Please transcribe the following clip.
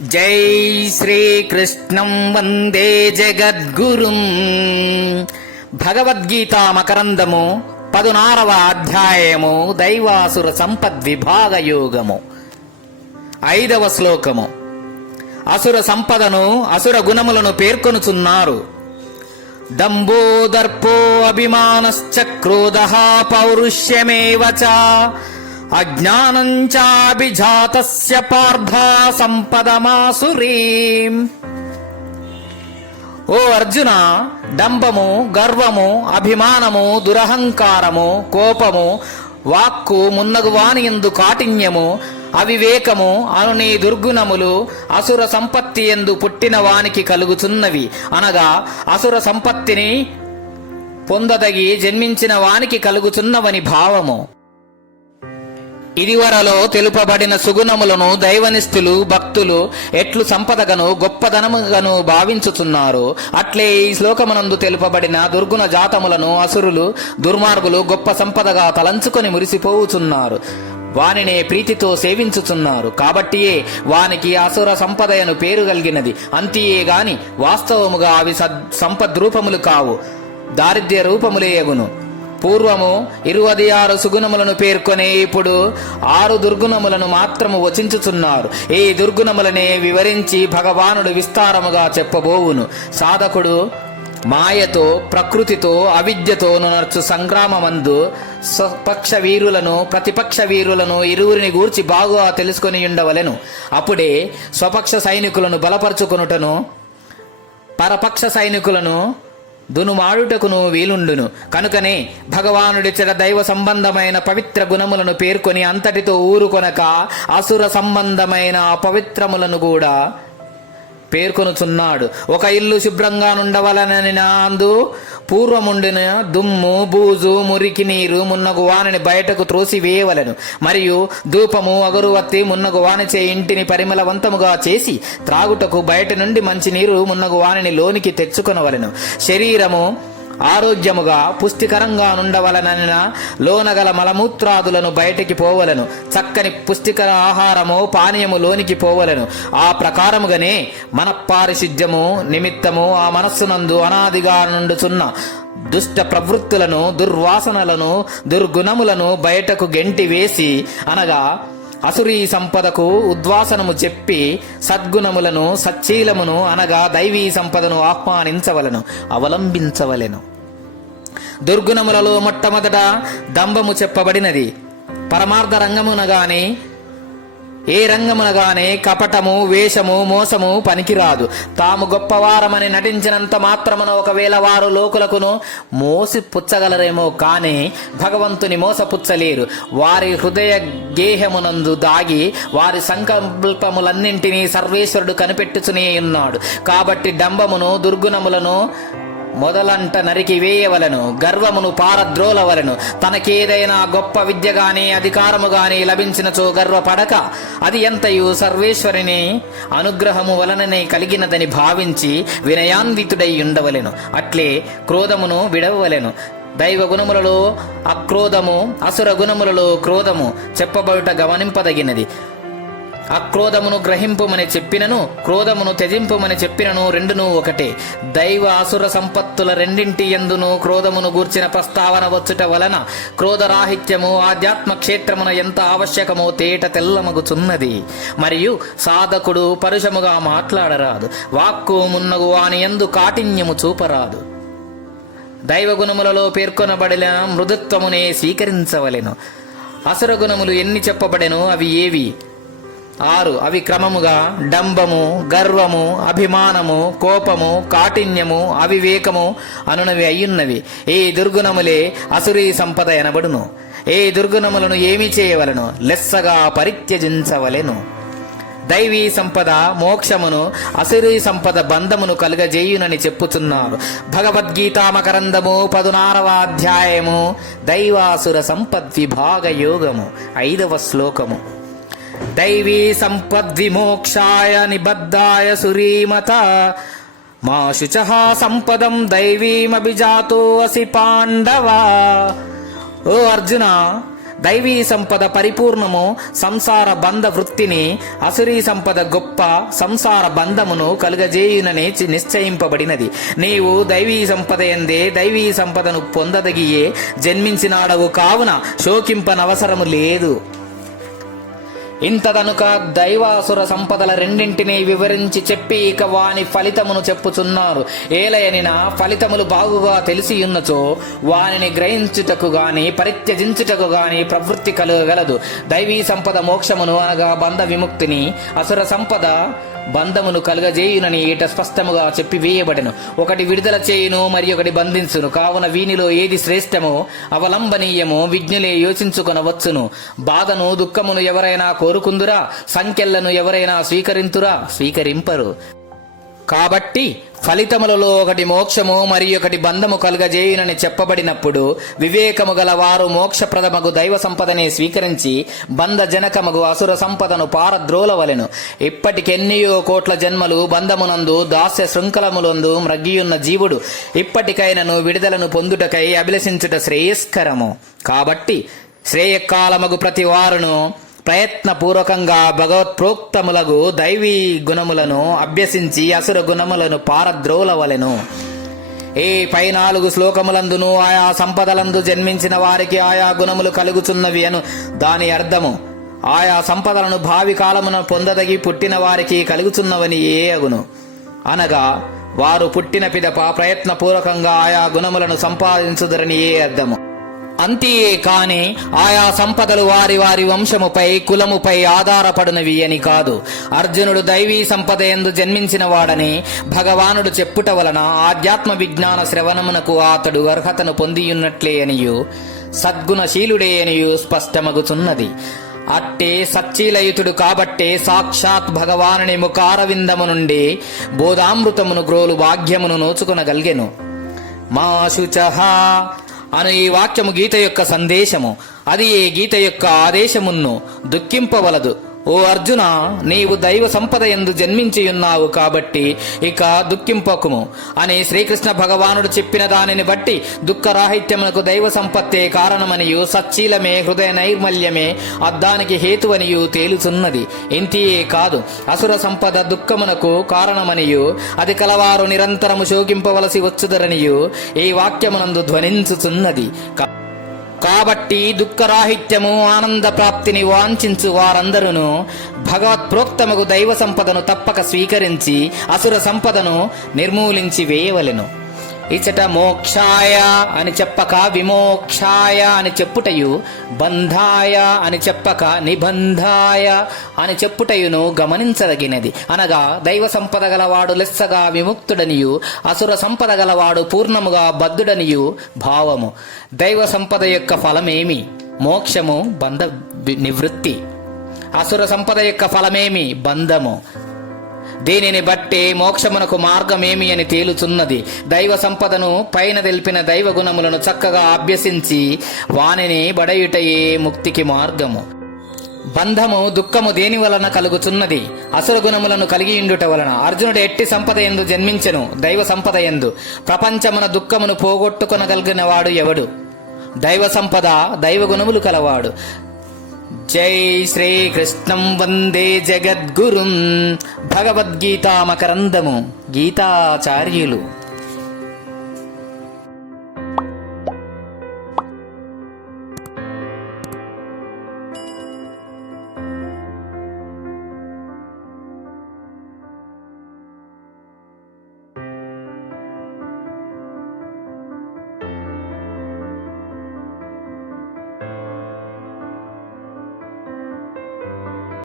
జై శ్రీకృష్ణం వందే జగద్గురుం. భగవద్గీత మకరందము 16వ అధ్యాయము దైవాసుర సంపద్విభాగ యోగము 5వ శ్లోకము. అసుర సంపదను అసుర గుణములను పేర్కొనుచున్నారు. దంభో దర్పో అభిమానశ్చ క్రోధః పౌరుష్యమేవ చ అజ్ఞానంచాభిజాతస్య పార్థ సంపదమాసురీం. ఓ అర్జున, డంబము, గర్వము, అభిమానము, దురహంకారము, కోపము, వాక్కు మున్నగు వానియందు కాఠిన్యము, అవివేకము అను నీ దుర్గుణములు అసుర సంపత్తి యందు పుట్టిన వానికి కలుగుచున్నవి. అనగా అసుర సంపత్తిని పొందదగి జన్మించిన వానికి కలుగుచున్నవని భావము. ఇదివరలో తెలుపబడిన సుగుణములను దైవనిష్ఠులు భక్తులు ఎట్లు సంపదగను గొప్పదనముగాను భావించుచున్నారు, అట్లే ఈ శ్లోకమునందు తెలుపబడిన దుర్గుణ జాతములను అసురులు దుర్మార్గులు గొప్ప సంపదగా తలంచుకొని మురిసిపోవుచున్నారు. వానినే ప్రీతితో సేవించుచున్నారు. కాబట్టియే వానికి అసుర సంపదయను పేరు కలిగినది. అంతియే గాని వాస్తవముగా అవి సంపద్రూపములు కావు, దారిద్ర్య రూపములే యగును. పూర్వము 26 సుగుణములను పేర్కొనే ఇప్పుడు 6 దుర్గుణములను మాత్రము వచించుచున్నారు. ఈ దుర్గుణములనే వివరించి భగవానుడు విస్తారముగా చెప్పబోవును. సాధకుడు మాయతో ప్రకృతితో అవిద్యతో నడుచు సంగ్రామమందు స్వపక్ష వీరులను ప్రతిపక్ష వీరులను ఇరువురిని గూర్చి బాగా తెలుసుకొని ఉండవలెను. అప్పుడే స్వపక్ష సైనికులను బలపరుచుకొనుటను పరపక్ష సైనికులను దునుమాడుటకును వీలుండును. కనుకనే భగవానుడిచ్చట దైవ సంబంధమైన పవిత్ర గుణములను పేర్కొని అంతటితో ఊరుకొనక అసుర సంబంధమైన అపవిత్రములను కూడా పేర్కొనుచున్నాడు. ఒక ఇల్లు శుభ్రంగా నుండవలనని అందు పూర్వముండిన దుమ్ము బూజు మురికి నీరు మున్నగు వానిని బయటకు త్రోసివేయవలను. మరియు ధూపము అగరువత్తి మున్నగు వానిచే ఇంటిని పరిమళవంతముగా చేసి త్రాగుటకు బయట నుండి మంచి నీరు మున్నగు వానిని లోనికి తెచ్చుకొనవలెను. శరీరము ఆరోగ్యముగా పుష్టికరంగా నుండవలనన లోనగల మలమూత్రాదులను బయటికి పోవలను. చక్కని పుష్టికర ఆహారము పానీయము లోనికి పోవలను. ఆ ప్రకారముగానే మనఃపారిశుద్ధ్యము నిమిత్తము ఆ మనస్సునందు అనాదిగా నుండుచున్న దుష్ట ప్రవృత్తులను దుర్వాసనలను దుర్గుణములను బయటకు గెంటి వేసి, అనగా అసురీ సంపదకు ఉద్వాసనము చెప్పి సద్గుణములను సచ్చీలమును అనగా దైవీ సంపదను ఆహ్వానించవలను, అవలంబించవలెను. దుర్గుణములలో మొట్టమొదట దంభము చెప్పబడినది. పరమార్థ రంగమునగాని ఏ రంగమునగానే కపటము వేషము మోసము పనికిరాదు. తాము గొప్పవారమని నటించినంత మాత్రమున ఒకవేళ వారు లోకులకును మోసి పుచ్చగలరేమో కానీ భగవంతుని మోసపుచ్చలేరు. వారి హృదయ గేహమునందు దాగి వారి సంకల్పములన్నింటినీ సర్వేశ్వరుడు కనిపెట్టుచునే ఉన్నాడు. కాబట్టి డంబమును దుర్గుణములను మొదలంట నరికి వేయవలను, గర్వమును పారద్రోలవలను. తనకేదైనా గొప్ప విద్య గాని అధికారము గాని లభించినచో గర్వపడక అది ఎంతయు సర్వేశ్వరుని అనుగ్రహము వలననే కలిగినదని భావించి వినయాన్వితుడై ఉండవలెను. అట్లే క్రోధమును విడవవలెను. దైవ గుణములలో అక్రోధము అసుర గుణములలో క్రోధము చెప్పబడుట గమనింపదగినది. అక్రోధమును గ్రహింపుమని చెప్పినను క్రోధమును త్యజింపుమని చెప్పినను రెండును ఒకటే. దైవ అసుర సంపత్తుల రెండింటి యందును క్రోధమును గూర్చిన ప్రస్తావన వచ్చుట వలన క్రోధరాహిత్యము ఆధ్యాత్మ క్షేత్రమున ఎంత ఆవశ్యకమో తేట తెల్లమగుచున్నది. మరియు సాధకుడు పరుషముగా మాట్లాడరాదు, వాక్కు మున్నగు వాని యందు కాఠిన్యము చూపరాదు. దైవ గుణములలో పేర్కొనబడిన మృదుత్వమునే స్వీకరించవలెను. అసుర గుణములు ఎన్ని చెప్పబడెను? అవి ఏవి? 6. అవి క్రమముగా డంబము, గర్వము, అభిమానము, కోపము, కాఠిన్యము, అవివేకము అనునవి అయ్యున్నవి. ఈ దుర్గుణములే అసురీ సంపద ఎనబడును. ఈ దుర్గుణములను ఏమి చేయవలను? లెస్సగా పరిత్యజించవలెను. దైవీ సంపద మోక్షమును, అసురీ సంపద బంధమును కలుగజేయునని చెప్పుచున్నారు. భగవద్గీత మకరందము 16వ అధ్యాయము దైవాసుర సంపద్విభాగ యోగము 5వ శ్లోకము. దైవీ సంపద్విమోక్షాయ నిబద్ధాయ సురీమత మా శుచః సంపదం దైవీమభిజాతో అసి పాండవ. ఓ అర్జున, దైవీ సంపద పరిపూర్ణము సంసార బంధ వృత్తిని, అసురీ సంపద గొప్ప సంసార బంధమును కలుగజేయునని నిశ్చయింపబడినది. నీవు దైవీ సంపద ఎందే దైవీ సంపదను పొందదగియే జన్మించినాడవు కావున శోకింపనవసరము లేదు. ఇంతదనుక దైవాసుర సంపదల రెండింటినీ వివరించి చెప్పి ఇక వాని ఫలితమును చెప్పుచున్నారు. ఏలయనిన ఫలితములు బాగుగా తెలిసియున్నచో వానిని గ్రహించుటకు గాని పరిత్యజించుటకు గాని ప్రవృత్తి కలుగగలదు. దైవీ సంపద మోక్షమును అనగా బంధ విముక్తిని, అసుర సంపద బంధమును కలుగజేయునని ఈట స్పష్టముగా చెప్పివేయబడెను. ఒకటి విడుదల చేయును, మరి ఒకటి బంధించును. కావున వీనిలో ఏది శ్రేష్టమో అవలంబనీయమో విజ్ఞులే యోచించుకొనవచ్చును. బాధను దుఃఖమును ఎవరైనా కోరుకుందురా, సంఖ్యలను ఎవరైనా స్వీకరింపరు. కాబట్టి ఫలితములలో ఒకటి మోక్షము మరి ఒకటి బంధము కలుగజేయునని చెప్పబడినప్పుడు వివేకము గల వారు మోక్షప్రదమగు దైవ సంపదనే స్వీకరించి బంధజనకమగు అసుర సంపదను పారద్రోలవలెను. ఇప్పటికెన్నియో కోట్ల జన్మలు బంధమునందు దాస్య శృంఖలములందు మ్రగ్గియున్న జీవుడు ఇప్పటికైనను విడుదలను పొందుటకై అభిలషించుట శ్రేయస్కరము. కాబట్టి శ్రేయకాలమగు ప్రతి వారును ప్రయత్నపూర్వకంగా భగవత్ప్రోక్తములగు దైవీ గుణములను అభ్యసించి అసుర గుణములను పారద్రోలవలెను. ఈ పై 4 శ్లోకములందును ఆయా సంపదలందు జన్మించిన వారికి ఆయా గుణములు కలుగుచున్నవి అను దాని అర్థము. ఆయా సంపదలను భావి కాలమున పొందదగి పుట్టిన వారికి కలుగుచున్నవని ఏ అగును. అనగా వారు పుట్టిన పిదప ప్రయత్నపూర్వకంగా ఆయా గుణములను సంపాదించుదరని ఏ అర్థము. అంతే కాని ఆయా సంపదలు వారి వారి వంశముపై కులముపై ఆధారపడినవి అని కాదు. అర్జునుడు దైవీ సంపద యందు జన్మించిన వాడని భగవానుడు చెప్పుట వలన ఆధ్యాత్మ విజ్ఞాన శ్రవణమునకు అతడు అర్హతను పొందియున్నట్లే అనియు సద్గుణశీలుడే అనియు స్పష్టమగుచున్నది. అట్టే సచ్చీలయుతుడు కాబట్టే సాక్షాత్ భగవానుని ముఖారవిందము నుండి బోధామృతమును గ్రోలు భాగ్యమును నోచుకొనగలిగెను. మా శుచః అను ఈ వాక్యము గీత యొక్క సందేశము. అది ఏ గీత యొక్క ఆదేశమును దుఃఖింపవలదు. ఓ అర్జున, నీవు దైవ సంపద యందు జన్మించియున్నావు కాబట్టి ఇక దుఃఖింపకుము అని శ్రీకృష్ణ భగవానుడు చెప్పిన దానిని బట్టి దుఃఖరాహిత్యమునకు దైవ సంపత్తే కారణమనియు సచ్చీలమే హృదయ నైర్మల్యమే అద్దానికి హేతువనియు తేలుచున్నది. ఇంతియే కాదు, అసుర సంపద దుఃఖమునకు కారణమనియు అది కలవారు నిరంతరము శోకింపవలసి వచ్చుదరనియు ఈ వాక్యమునందు ధ్వనించుచున్నది. కాబట్టి దుఃఖరాహిత్యము ఆనంద ప్రాప్తిని వాంఛించు వారందరూ భగవత్ప్రోక్తమగు దైవ సంపదను తప్పక స్వీకరించి అసుర సంపదను నిర్మూలించి వేయవలెను. ఇచట మోక్షాయ అని చెప్పక విమోక్షాయ అని చెప్పుటయు, బంధాయ అని చెప్పక నిబంధాయ అని చెప్పుటయును గమనించదగినది. అనగా దైవ సంపద గలవాడు లెస్సగా విముక్తుడనియు అసుర సంపద గలవాడు పూర్ణముగా బద్ధుడనియు భావము. దైవ సంపద యొక్క ఫలమేమి? మోక్షము, బంధ నివృత్తి. అసుర సంపద యొక్క ఫలమేమి? బంధము. దీనిని బట్టి మోక్షమునకు మార్గమేమి అని తేలుచున్నది. దైవ సంపదను పైన తెలిపిన దైవ గుణములను చక్కగా అభ్యసించి వానిని బడయుటయే ముక్తికి మార్గము. బంధము దుఃఖము దేని వలన కలుగుచున్నది? అసుర గుణములను కలిగియుండుట వలన. అర్జునుడు ఎట్టి సంపద యందు జన్మించెను? దైవ సంపద యందు. ప్రపంచమున దుఃఖమును పోగొట్టుకొనగలిగిన వాడు ఎవడు? దైవ సంపద, దైవ గుణములు కలవాడు. జై శ్రీకృష్ణం వందే జగద్గురుం. భగవద్గీతా మకరందము గీతాచార్యులు.